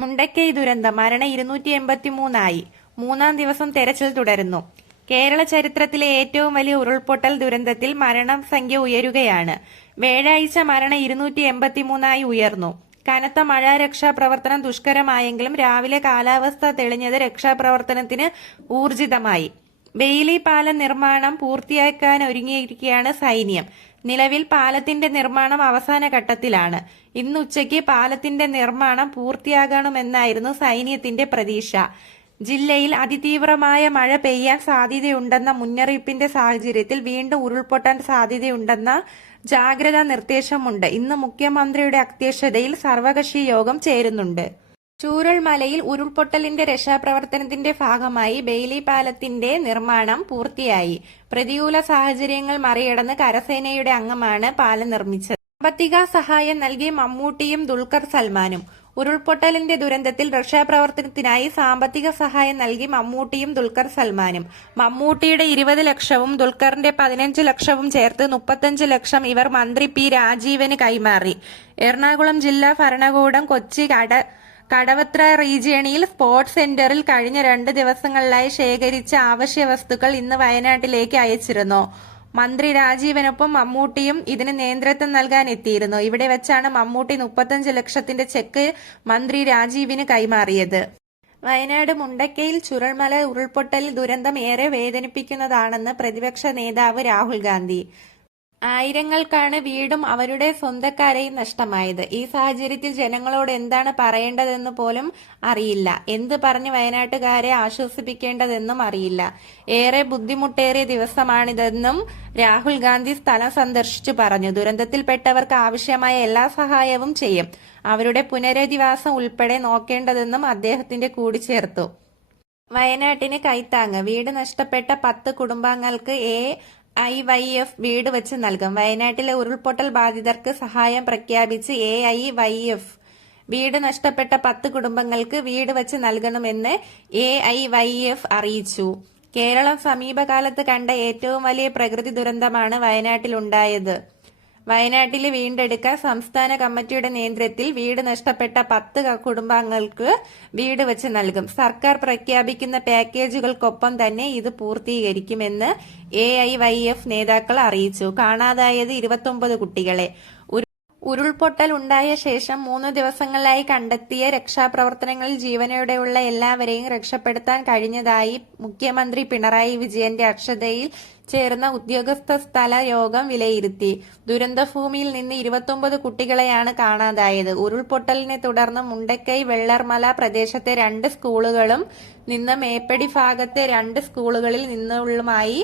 മുണ്ടക്കൈ ദുരന്തം മരണം 283 മൂന്നാം ദിവസം തെരച്ചിൽ തുടരുന്നു. കേരള ചരിത്രത്തിലെ ഏറ്റവും വലിയ ഉരുൾപൊട്ടൽ ദുരന്തത്തിൽ മരണസംഖ്യ ഉയരുകയാണ്. വ്യാഴാഴ്ച മരണം 283 ഉയർന്നു. കനത്ത മഴ രക്ഷാപ്രവർത്തനം ദുഷ്കരമായെങ്കിലും രാവിലെ കാലാവസ്ഥ തെളിഞ്ഞത് രക്ഷാപ്രവർത്തനത്തിന് ഊർജിതമായി. ബെയിലി പാലം നിർമ്മാണം പൂർത്തിയാക്കാനൊരുങ്ങിയിരിക്കുകയാണ് സൈന്യം. നിലവിൽ പാലത്തിന്റെ നിർമ്മാണം അവസാന ഘട്ടത്തിലാണ്. ഇന്ന് ഉച്ചയ്ക്ക് പാലത്തിന്റെ നിർമ്മാണം പൂർത്തിയാകണമെന്നായിരുന്നു സൈന്യത്തിന്റെ പ്രതീക്ഷ. ജില്ലയിൽ അതിതീവ്രമായ മഴ പെയ്യാൻ സാധ്യതയുണ്ടെന്ന മുന്നറിയിപ്പിന്റെ സാഹചര്യത്തിൽ വീണ്ടും ഉരുൾപൊട്ടാൻ സാധ്യതയുണ്ടെന്ന ജാഗ്രതാ നിർദ്ദേശമുണ്ട്. ഇന്ന് മുഖ്യമന്ത്രിയുടെ അധ്യക്ഷതയിൽ സർവകക്ഷി യോഗം ചേരുന്നുണ്ട്. ചൂരൽമലയിൽ ഉരുൾപൊട്ടലിന്റെ രക്ഷാപ്രവർത്തനത്തിന്റെ ഭാഗമായി ബെയിലി പാലത്തിന്റെ നിർമ്മാണം പൂർത്തിയായി. പ്രതികൂല സാഹചര്യങ്ങൾ മറികടന്ന് കരസേനയുടെ അംഗമാണ് പാലം നിർമ്മിച്ചത്. സാമ്പത്തിക സഹായം നൽകി മമ്മൂട്ടിയും ദുൽഖർ സൽമാനും. ഉരുൾപൊട്ടലിന്റെ ദുരന്തത്തിൽ രക്ഷാപ്രവർത്തനത്തിനായി സാമ്പത്തിക സഹായം നൽകി മമ്മൂട്ടിയും ദുൽഖർ സൽമാനും. മമ്മൂട്ടിയുടെ 20 ലക്ഷവും ദുൽഖറിന്റെ 15 ലക്ഷവും ചേർത്ത് 35 ലക്ഷം ഇവർ മന്ത്രി പി രാജീവന് കൈമാറി. എറണാകുളം ജില്ലാ ഭരണകൂടം കൊച്ചി കടവത്ര റീജിയണിൽ സ്പോർട്സ് സെന്ററിൽ കഴിഞ്ഞ 2 ദിവസങ്ങളിലായി ശേഖരിച്ച അവശ്യ വസ്തുക്കൾ ഇന്ന് വയനാട്ടിലേക്ക് അയച്ചിരുന്നു. മന്ത്രി രാജീവനൊപ്പം മമ്മൂട്ടിയും ഇതിന് നേതൃത്വം നൽകാൻ എത്തിയിരുന്നു. ഇവിടെ വെച്ചാണ് മമ്മൂട്ടി 35 ലക്ഷത്തിന്റെ ചെക്ക് മന്ത്രി രാജീവിന് കൈമാറിയത്. വയനാട് മുണ്ടക്കയിൽ ചുരൽമല ഉരുൾപൊട്ടൽ ദുരന്തം ഏറെ വേദനിപ്പിക്കുന്നതാണെന്ന് പ്രതിപക്ഷ നേതാവ് രാഹുൽ ഗാന്ധി. ആയിരങ്ങൾക്കാണ് വീടും അവരുടെ സ്വന്തക്കാരെയും നഷ്ടമായത്. ഈ സാഹചര്യത്തിൽ ജനങ്ങളോട് എന്താണ് പറയേണ്ടതെന്ന് പോലും അറിയില്ല. എന്ത് പറഞ്ഞ് വയനാട്ടുകാരെ ആശ്വസിപ്പിക്കേണ്ടതെന്നും അറിയില്ല. ഏറെ ബുദ്ധിമുട്ടേറിയ ദിവസമാണിതെന്നും രാഹുൽ ഗാന്ധി സ്ഥലം സന്ദർശിച്ചു പറഞ്ഞു. ദുരന്തത്തിൽപ്പെട്ടവർക്ക് ആവശ്യമായ എല്ലാ സഹായവും ചെയ്യും. അവരുടെ പുനരധിവാസം ഉൾപ്പെടെ നോക്കേണ്ടതെന്നും അദ്ദേഹത്തിന്റെ കൂടിച്ചേർത്തു. വയനാട്ടിന് കൈത്താങ്ങ്. വീട് നഷ്ടപ്പെട്ട 10 കുടുംബാംഗങ്ങൾക്ക് AIYF വീട് വെച്ച് നൽകും. വയനാട്ടിലെ ഉരുൾപൊട്ടൽ ബാധിതർക്ക് സഹായം പ്രഖ്യാപിച്ച് AIYF വീട് നഷ്ടപ്പെട്ട 10 കുടുംബങ്ങൾക്ക് വീട് വെച്ച് നൽകണമെന്ന് AIYF അറിയിച്ചു. കേരളം സമീപകാലത്ത് കണ്ട ഏറ്റവും വലിയ പ്രകൃതി ദുരന്തമാണ് വയനാട്ടിലുണ്ടായത്. വയനാട്ടിലെ വീണ്ടെടുക്കാൻ സംസ്ഥാന കമ്മിറ്റിയുടെ നേതൃത്വത്തിൽ വീട് നഷ്ടപ്പെട്ട 10 കുടുംബാംഗങ്ങൾക്ക് വീട് വെച്ച് നൽകും. സർക്കാർ പ്രഖ്യാപിക്കുന്ന പാക്കേജുകൾക്കൊപ്പം തന്നെ ഇത് പൂർത്തീകരിക്കുമെന്ന് AIYF നേതാക്കൾ അറിയിച്ചു. കാണാതായത് 29 കുട്ടികളെ. ഉരുൾപൊട്ടൽ ഉണ്ടായ ശേഷം 3 ദിവസങ്ങളിലായി കണ്ടെത്തിയ രക്ഷാപ്രവർത്തനങ്ങളിൽ ജീവനോടെയുള്ള എല്ലാവരെയും രക്ഷപ്പെടുത്താൻ കഴിഞ്ഞതായി മുഖ്യമന്ത്രി പിണറായി വിജയന്റെ അധ്യക്ഷതയിൽ ചേർന്ന ഉദ്യോഗസ്ഥ സ്ഥല യോഗം വിലയിരുത്തി. ദുരന്തഭൂമിയിൽ നിന്ന് 29 കുട്ടികളെയാണ് കാണാതായത്. ഉരുൾപൊട്ടലിനെ തുടർന്ന് മുണ്ടക്കൈ വെള്ളർമല പ്രദേശത്തെ 2 സ്കൂളുകളും നിന്ന് മേപ്പടി ഭാഗത്തെ 2 സ്കൂളുകളിൽ നിന്നുള്ളമായി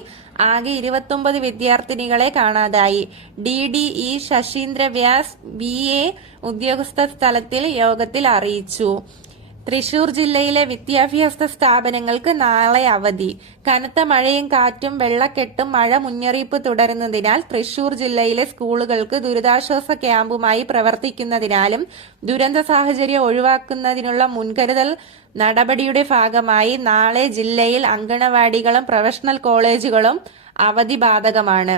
ആകെ 29 വിദ്യാർത്ഥിനികളെ കാണാതായി. DDE ശശീന്ദ്ര വ്യാസ് BA ഉദ്യോഗസ്ഥ സ്ഥലത്തിൽ യോഗത്തിൽ അറിയിച്ചു. തൃശൂർ ജില്ലയിലെ വിദ്യാഭ്യാസ സ്ഥാപനങ്ങൾക്ക് നാളെ അവധി. കനത്ത മഴയും കാറ്റും വെള്ളക്കെട്ടും മഴ മുന്നറിയിപ്പ് തുടരുന്നതിനാൽ തൃശൂർ ജില്ലയിലെ സ്കൂളുകൾക്ക് ദുരിതാശ്വാസ ക്യാമ്പുമായി പ്രവർത്തിക്കുന്നതിനാലും ദുരന്ത സാഹചര്യം ഒഴിവാക്കുന്നതിനുള്ള മുൻകരുതൽ നടപടിയുടെ ഭാഗമായി നാളെ ജില്ലയിൽ അങ്കണവാടികളും പ്രൊഫഷണൽ കോളേജുകളും അവധി ബാധകമാണ്.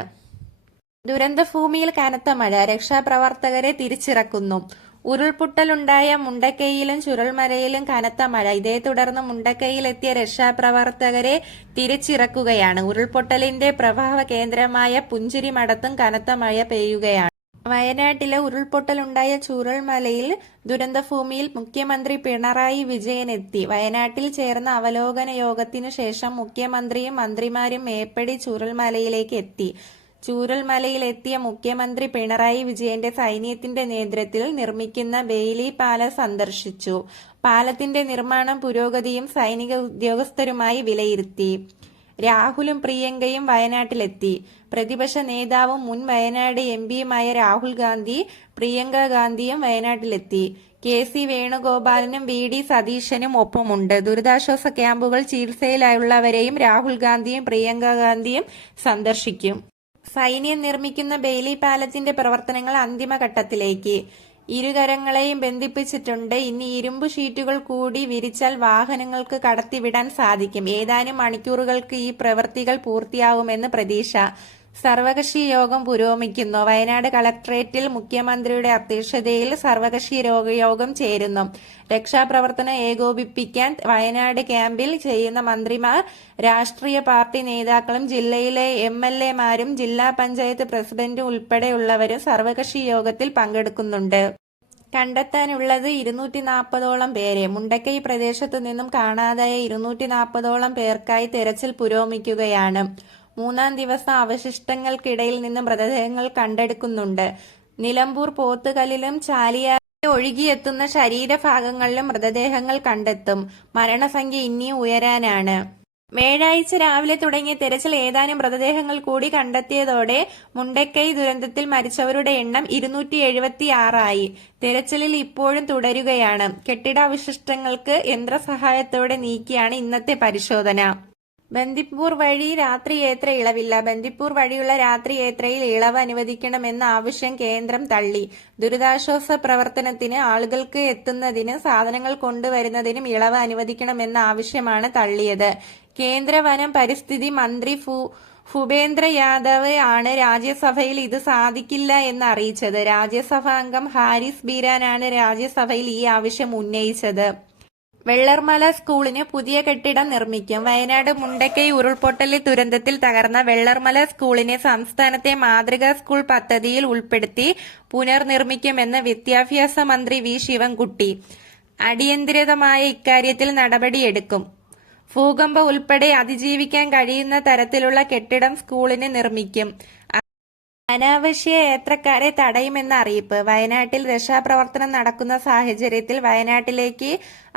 ദുരന്തഭൂമിയിൽ കനത്ത മഴ. രക്ഷാപ്രവർത്തകരെ തിരിച്ചിറക്കുന്നു. ഉരുൾപൊട്ടലുണ്ടായ മുണ്ടക്കൈയിലും ചുരൽമലയിലും കനത്ത മഴ. ഇതേ തുടർന്ന് മുണ്ടക്കൈയിലെത്തിയ രക്ഷാപ്രവർത്തകരെ തിരിച്ചിറക്കുകയാണ്. ഉരുൾപൊട്ടലിന്റെ പ്രഭാവ കേന്ദ്രമായ പുഞ്ചിരിമഠത്തും കനത്ത മഴ പെയ്യുകയാണ്. വയനാട്ടിലെ ഉരുൾപൊട്ടലുണ്ടായ ചുരൽമലയിൽ ദുരന്തഭൂമിയിൽ മുഖ്യമന്ത്രി പിണറായി വിജയൻ എത്തി. വയനാട്ടിൽ ചേർന്ന അവലോകന യോഗത്തിനു ശേഷം മുഖ്യമന്ത്രിയും മന്ത്രിമാരും മേപ്പടി ചുരൽമലയിലേക്ക് എത്തി. ചൂരൽമലയിലെത്തിയ മുഖ്യമന്ത്രി പിണറായി വിജയന്റെ സൈന്യത്തിന്റെ നേതൃത്വത്തിൽ നിർമ്മിക്കുന്ന ബെയിലി പാലം സന്ദർശിച്ചു. പാലത്തിന്റെ നിർമ്മാണ പുരോഗതിയും സൈനിക ഉദ്യോഗസ്ഥരുമായി വിലയിരുത്തി. രാഹുലും പ്രിയങ്കയും വയനാട്ടിലെത്തി. പ്രതിപക്ഷ നേതാവും മുൻ വയനാട് MPയുമായ രാഹുൽ ഗാന്ധി, പ്രിയങ്ക ഗാന്ധിയും വയനാട്ടിലെത്തി. KC വേണുഗോപാലനും VD സതീശനും ഒപ്പമുണ്ട്. ദുരിതാശ്വാസ ക്യാമ്പുകൾ ചികിത്സയിലുള്ളവരെയും രാഹുൽ ഗാന്ധിയും പ്രിയങ്ക ഗാന്ധിയും സന്ദർശിക്കും. സൈന്യം നിർമ്മിക്കുന്ന ബെയിലി പാലത്തിന്റെ പ്രവർത്തനങ്ങൾ അന്തിമഘട്ടത്തിലേക്ക്. ഇരുകരങ്ങളെയും ബന്ധിപ്പിച്ചിട്ടുണ്ട്. ഇനി ഇരുമ്പ് ഷീറ്റുകൾ കൂടി വിരിച്ചാൽ വാഹനങ്ങൾക്ക് കടത്തിവിടാൻ സാധിക്കും. ഏതാനും മണിക്കൂറുകൾക്ക് ഈ പ്രവൃത്തികൾ പൂർത്തിയാവുമെന്ന് പ്രതീക്ഷ. സർവകക്ഷി യോഗം പുരോഗമിക്കുന്നു. വയനാട് കളക്ടറേറ്റിൽ മുഖ്യമന്ത്രിയുടെ അധ്യക്ഷതയിൽ സർവകക്ഷി യോഗം ചേരുന്നു. രക്ഷാപ്രവർത്തനം ഏകോപിപ്പിക്കാൻ വയനാട് ക്യാമ്പിൽ ചെയ്യുന്ന മന്ത്രിമാർ, രാഷ്ട്രീയ പാർട്ടി നേതാക്കളും ജില്ലയിലെ MLA-മാരും ജില്ലാ പഞ്ചായത്ത് പ്രസിഡന്റും ഉൾപ്പെടെയുള്ളവരും സർവകക്ഷി യോഗത്തിൽ പങ്കെടുക്കുന്നുണ്ട്. കണ്ടെത്താനുള്ളത് 240ഓളം പേരെ. മുണ്ടക്കൈ പ്രദേശത്തു നിന്നും കാണാതായ 240ഓളം പേർക്കായി തെരച്ചിൽ പുരോഗമിക്കുകയാണ്. 3-ാം ദിവസം അവശിഷ്ടങ്ങൾക്കിടയിൽ നിന്ന് മൃതദേഹങ്ങൾ കണ്ടെടുക്കുന്നുണ്ട്. നിലമ്പൂർ പോത്തുകല്ലിലും ചാലിയാറിൽ ഒഴുകിയെത്തുന്ന ശരീരഭാഗങ്ങളിലും മൃതദേഹങ്ങൾ കണ്ടെത്തും. മരണസംഖ്യ ഇനിയും ഉയരാനാണ്. വ്യാഴാഴ്ച രാവിലെ തുടങ്ങിയ തെരച്ചിൽ ഏതാനും മൃതദേഹങ്ങൾ കൂടി കണ്ടെത്തിയതോടെ മുണ്ടക്കൈ ദുരന്തത്തിൽ മരിച്ചവരുടെ എണ്ണം 276 തെരച്ചിലിൽ ഇപ്പോഴും തുടരുകയാണ്. കെട്ടിടാവശിഷ്ടങ്ങൾക്ക് യന്ത്രസഹായത്തോടെ നീക്കിയാണ് ഇന്നത്തെ പരിശോധന. ബന്ദിപ്പൂർ വഴി രാത്രിയാത്ര ഇളവില്ല. ബന്ദിപ്പൂർ വഴിയുള്ള രാത്രിയാത്രയിൽ ഇളവ് അനുവദിക്കണമെന്ന ആവശ്യം കേന്ദ്രം തള്ളി. ദുരിതാശ്വാസ പ്രവർത്തനത്തിന് ആളുകൾക്ക് എത്തുന്നതിനും സാധനങ്ങൾ കൊണ്ടുവരുന്നതിനും ഇളവ് അനുവദിക്കണമെന്ന ആവശ്യമാണ് തള്ളിയത്. കേന്ദ്ര വനം പരിസ്ഥിതി മന്ത്രി ഭൂപേന്ദ്ര യാദവ് ആണ് രാജ്യസഭയിൽ ഇത് സാധിക്കില്ല എന്ന് അറിയിച്ചത്. രാജ്യസഭാ അംഗം ഹാരിസ് ബീരാനാണ് രാജ്യസഭയിൽ ഈ ആവശ്യം ഉന്നയിച്ചത്. വെള്ളർമല സ്കൂളിന് പുതിയ കെട്ടിടം നിർമ്മിക്കും. വയനാട് മുണ്ടക്കൈ ഉരുൾപൊട്ടൽ ദുരന്തത്തിൽ തകർന്ന വെള്ളർമല സ്കൂളിനെ സംസ്ഥാനത്തെ മാതൃകാ സ്കൂൾ പദ്ധതിയിൽ ഉൾപ്പെടുത്തി പുനർനിർമ്മിക്കുമെന്ന് വിദ്യാഭ്യാസ മന്ത്രി വി ശിവൻകുട്ടി. അടിയന്തരമായ ഇക്കാര്യത്തിൽ നടപടിയെടുക്കും. ഭൂകമ്പം ഉൾപ്പെടെ അതിജീവിക്കാൻ കഴിയുന്ന തരത്തിലുള്ള കെട്ടിടം സ്കൂളിന് നിർമ്മിക്കും. അനാവശ്യ യാത്രക്കാരെ തടയുമെന്ന അറിയിപ്പ്. വയനാട്ടിൽ രക്ഷാപ്രവർത്തനം നടക്കുന്ന സാഹചര്യത്തിൽ വയനാട്ടിലേക്ക്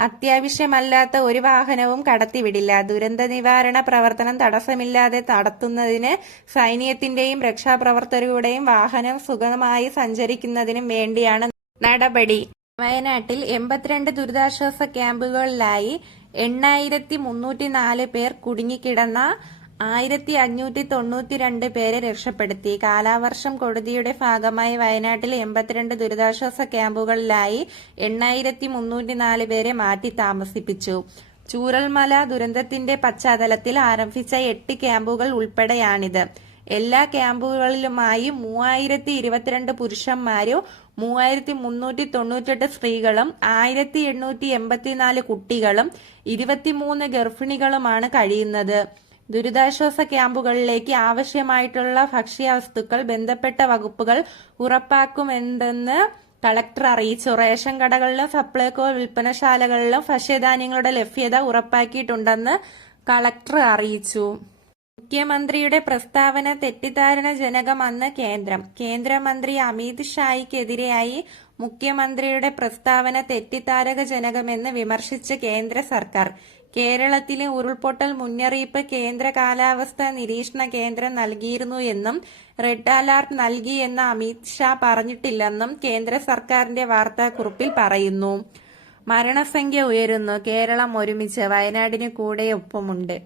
അത്യാവശ്യമല്ലാത്ത ഒരു വാഹനവും കടത്തിവിടില്ല. ദുരന്ത നിവാരണ പ്രവർത്തനം തടസ്സമില്ലാതെ നടത്തുന്നതിന് സൈന്യത്തിന്റെയും രക്ഷാപ്രവർത്തകരുടെയും വാഹനം സുഗമമായി സഞ്ചരിക്കുന്നതിനും വേണ്ടിയാണ് നടപടി. വയനാട്ടിൽ 82 ദുരിതാശ്വാസ ക്യാമ്പുകളിലായി 8304 പേർ കുടുങ്ങിക്കിടന്ന 1592 പേരെ രക്ഷപ്പെടുത്തി. കാലവർഷം കൊടുതിയുടെ ഭാഗമായി വയനാട്ടിൽ 82 ദുരിതാശ്വാസ ക്യാമ്പുകളിലായി 8304 പേരെ മാറ്റി താമസിപ്പിച്ചു. ചൂരൽമല ദുരന്തത്തിന്റെ പശ്ചാത്തലത്തിൽ ആരംഭിച്ച 8 ക്യാമ്പുകൾ ഉൾപ്പെടെയാണിത്. എല്ലാ ക്യാമ്പുകളിലുമായി 3022 പുരുഷന്മാരും 3398 സ്ത്രീകളും 1884 കുട്ടികളും 23 ഗർഭിണികളുമാണ് കഴിയുന്നത്. ദുരിതാശ്വാസ ക്യാമ്പുകളിലേക്ക് ആവശ്യമായിട്ടുള്ള ഭക്ഷ്യവസ്തുക്കൾ ബന്ധപ്പെട്ട വകുപ്പുകൾ ഉറപ്പാക്കുമെന്ന് കളക്ടർ അറിയിച്ചു. റേഷൻ കടകളിലും സപ്ലൈകോ വിൽപ്പനശാലകളിലും ഭക്ഷ്യധാന്യങ്ങളുടെ ലഭ്യത ഉറപ്പാക്കിയിട്ടുണ്ടെന്ന് കളക്ടർ അറിയിച്ചു. മുഖ്യമന്ത്രിയുടെ പ്രസ്താവന തെറ്റിദ്ധാരണജനകമെന്ന് കേന്ദ്രം. കേന്ദ്രമന്ത്രി അമിത് ഷായ്ക്കെതിരെയായി മുഖ്യമന്ത്രിയുടെ പ്രസ്താവന തെറ്റിദ്ധാരണജനകമെന്ന് വിമർശിച്ച് കേന്ദ്ര സർക്കാർ. കേരളത്തിലെ ഉരുൾപൊട്ടൽ മുന്നറിയിപ്പ് കേന്ദ്ര കാലാവസ്ഥാ നിരീക്ഷണ കേന്ദ്രം നൽകിയിരുന്നു എന്നും റെഡ് അലർട്ട് നൽകിയെന്ന് അമിത് ഷാ പറഞ്ഞിട്ടില്ലെന്നും കേന്ദ്ര സർക്കാരിന്റെ വാർത്താക്കുറിപ്പിൽ പറയുന്നു. മരണസംഖ്യ ഉയരുന്നു. കേരളം ഒരുമിച്ച്. വയനാടിന് കൂടെ ഒപ്പമുണ്ട്.